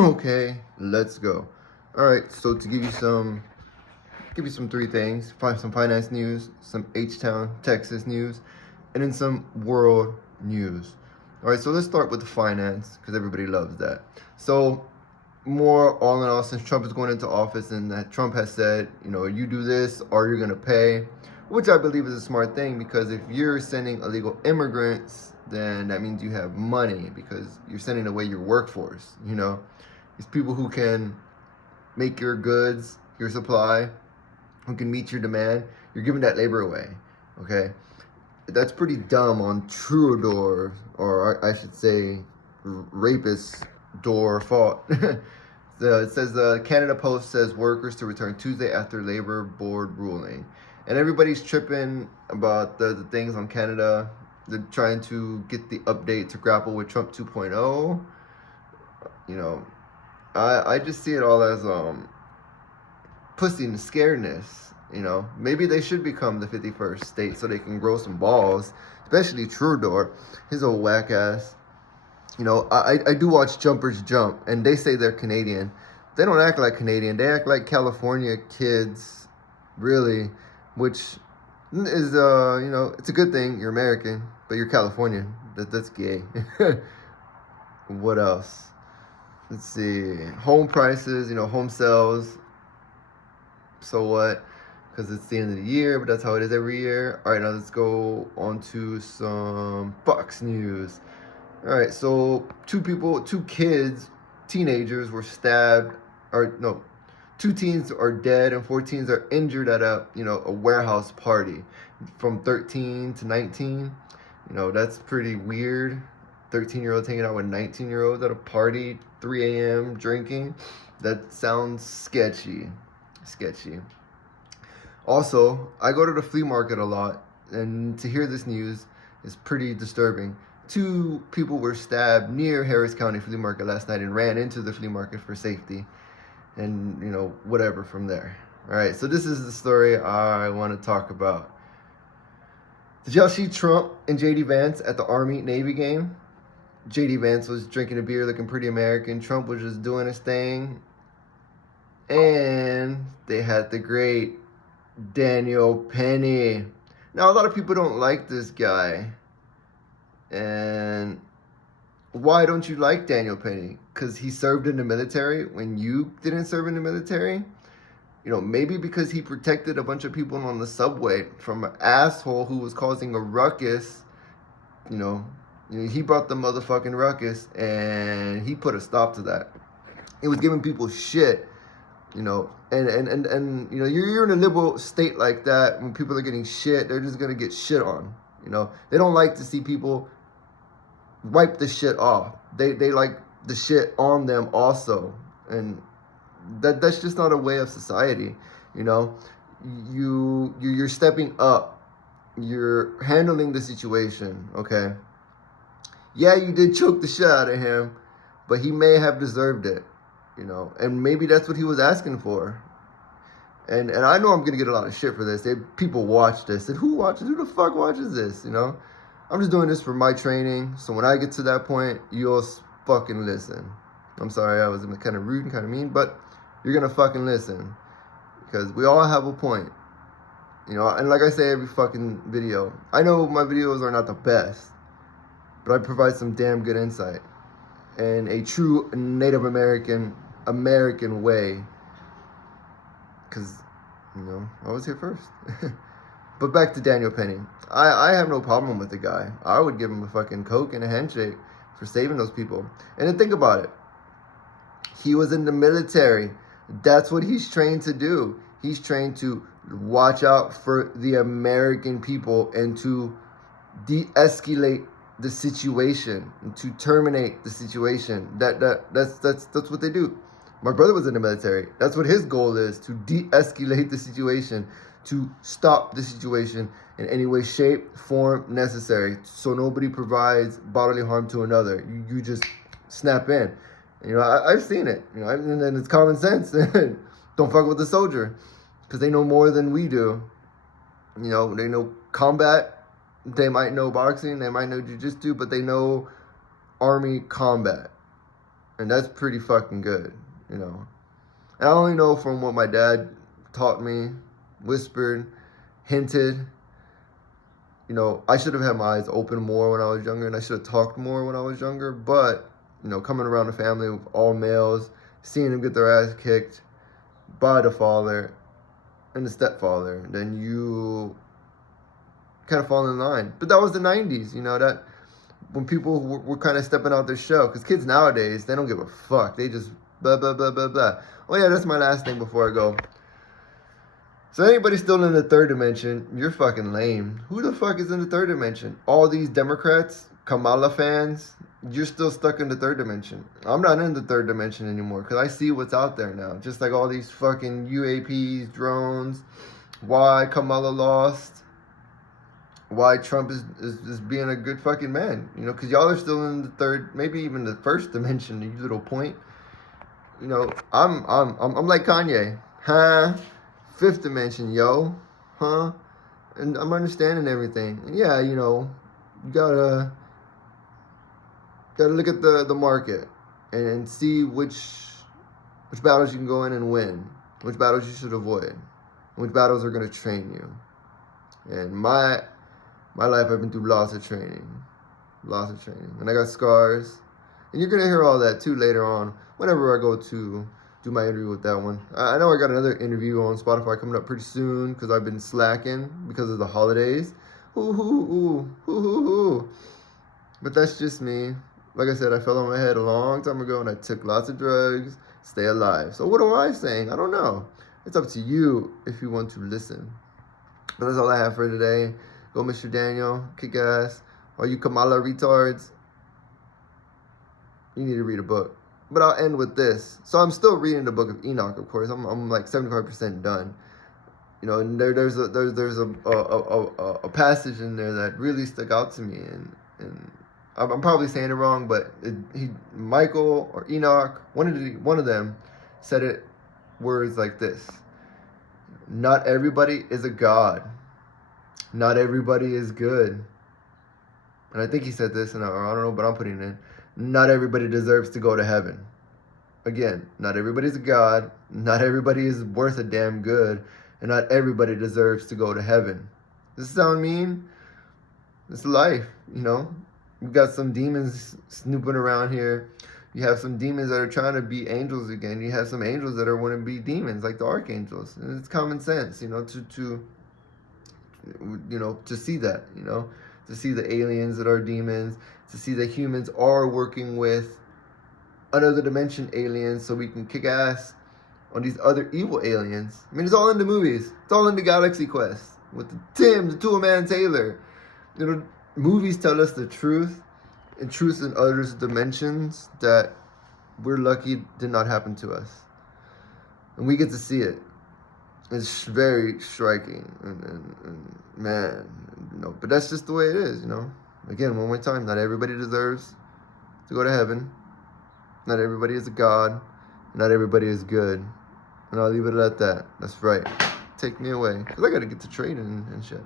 Okay, let's go. All right, so to give you some three things: some finance news, some H-Town, Texas news, and then some world news. All right, so let's start with the finance because everybody loves that. So, more all in all, since Trump is going into office and that Trump has said, you do this or you're gonna pay, which I believe is a smart thing because if you're sending illegal immigrants, then that means you have money because you're sending away your workforce. These people who can make your goods, your supply, who can meet your demand, you're giving that labor away. Okay, that's pretty dumb on troubadour, or I should say, rapist door fault. It says the Canada Post says workers to return Tuesday after Labor Board ruling, and everybody's tripping about the things on Canada. They're trying to get the update to grapple with Trump 2.0. I just see it all as pussy and scaredness. Maybe they should become the 51st state so they can grow some balls, especially Trudeau, his old whack ass. I do watch Jumpers Jump, and they say they're Canadian. They don't act like Canadian. They act like California kids, really, which is, it's a good thing. You're American, but you're Californian. That's gay. What else? Let's see. Home prices, home sales. So what? Because it's the end of the year, but that's how it is every year. All right, now let's go on to some Fox News. All right, so two kids, teenagers were stabbed, or no, 2 teens are dead and 4 teens are injured at a warehouse party from 13 to 19. That's pretty weird. 13-year-olds hanging out with 19-year-olds at a party, 3 a.m. drinking. That sounds sketchy. Also, I go to the flea market a lot, and to hear this news is pretty disturbing. 2 people were stabbed near Harris County Flea Market last night and ran into the flea market for safety. And, whatever from there. All right, so this is the story I want to talk about. Did y'all see Trump and J.D. Vance at the Army-Navy game? J.D. Vance was drinking a beer looking pretty American. Trump was just doing his thing. And they had the great Daniel Penny. Now, a lot of people don't like this guy. And why don't you like Daniel Penny? Because he served in the military when you didn't serve in the military? Maybe because he protected a bunch of people on the subway from an asshole who was causing a ruckus. He brought the motherfucking ruckus and he put a stop to that. It was giving people shit, and you're in a liberal state like that. When people are getting shit, they're just gonna get shit on. They don't like to see people wipe the shit off. They like the shit on them also, and that's just not a way of society. You're stepping up. You're handling the situation. Okay. Yeah, you did choke the shit out of him, but he may have deserved it. And maybe that's what he was asking for. And I know I'm gonna get a lot of shit for this. People watch this, and who the fuck watches this? I'm just doing this for my training, so when I get to that point, you'll fucking listen. I'm sorry I was kind of rude and kind of mean, but you're gonna fucking listen because we all have a point. And like I say every fucking video, I know my videos are not the best, but I provide some damn good insight in a true Native American way. Because, I was here first. But back to Daniel Penny. I have no problem with the guy. I would give him a fucking Coke and a handshake for saving those people. And then think about it. He was in the military. That's what he's trained to do. He's trained to watch out for the American people and to de-escalate the situation, and to terminate the situation. That's what they do. My brother was in the military. That's what his goal is, to de-escalate the situation, to stop the situation in any way, shape, form necessary, so nobody provides bodily harm to another. You just snap in. I've seen it. And it's common sense. Don't fuck with the soldier, because they know more than we do. They know combat. They might know boxing. They might know jiu-jitsu, but they know army combat. And that's pretty fucking good, you know. And I only know from what my dad taught me, whispered, hinted. You know, I should have had my eyes open more when I was younger, and I should have talked more when I was younger. But, you know, coming around a family of all males, seeing them get their ass kicked by the father and the stepfather, then you kind of fall in line. But that was the 90s, you know, that when people were kind of stepping out their shell. Because kids nowadays, they don't give a fuck. They just blah, blah, blah, blah, blah. Oh, yeah, that's my last thing before I go. So anybody still in the third dimension, you're fucking lame. Who the fuck is in the third dimension? All these Democrats, Kamala fans, you're still stuck in the third dimension. I'm not in the third dimension anymore because I see what's out there now. Just like all these fucking UAPs, drones, why Kamala lost, why Trump is being a good fucking man. You know, because y'all are still in the third, maybe even the first dimension, you little point. You know, I'm like Kanye. Huh? Fifth dimension, yo. Huh? And I'm understanding everything. And yeah, you know, you gotta look at the market and see which battles you can go in and win, which battles you should avoid, which battles are gonna train you. And my life, I've been through lots of training, and I got scars. And you're gonna hear all that too later on, whenever I go to do my interview with that one. I know I got another interview on Spotify coming up pretty soon because I've been slacking because of the holidays. But that's just me. Like I said, I fell on my head a long time ago and I took lots of drugs, stay alive. So what am I saying? I don't know. It's up to you if you want to listen. But that's all I have for today. Go Mr. Daniel, kick ass. All you Kamala retards, you need to read a book. But I'll end with this. So I'm still reading the book of Enoch, of course. I'm like 75% done. You know, and there's a passage in there that really stuck out to me, and I'm probably saying it wrong, but Michael or Enoch, one of them said it words like this: not everybody is a god. Not everybody is good. And I think he said this, and I don't know, but I'm putting it in. Not everybody deserves to go to heaven. Again, not everybody's a god. Not everybody is worth a damn good. And not everybody deserves to go to heaven. Does this sound mean? It's life, you know? You've got some demons snooping around here. You have some demons that are trying to be angels again. You have some angels that are want to be demons, like the archangels. And it's common sense, you know, to see that, you know? To see the aliens that are demons, to see that humans are working with another dimension aliens so we can kick ass on these other evil aliens. I mean, it's all in the movies. It's all in the Galaxy Quest with the Toolman Taylor. You know, movies tell us the truth, and truth in other dimensions that we're lucky did not happen to us. And we get to see it. It's very striking, and man, you know, but that's just the way it is, you know. Again, one more time, not everybody deserves to go to heaven. Not everybody is a god. Not everybody is good. And I'll leave it at that. That's right. Take me away, because I got to get to trading and shit.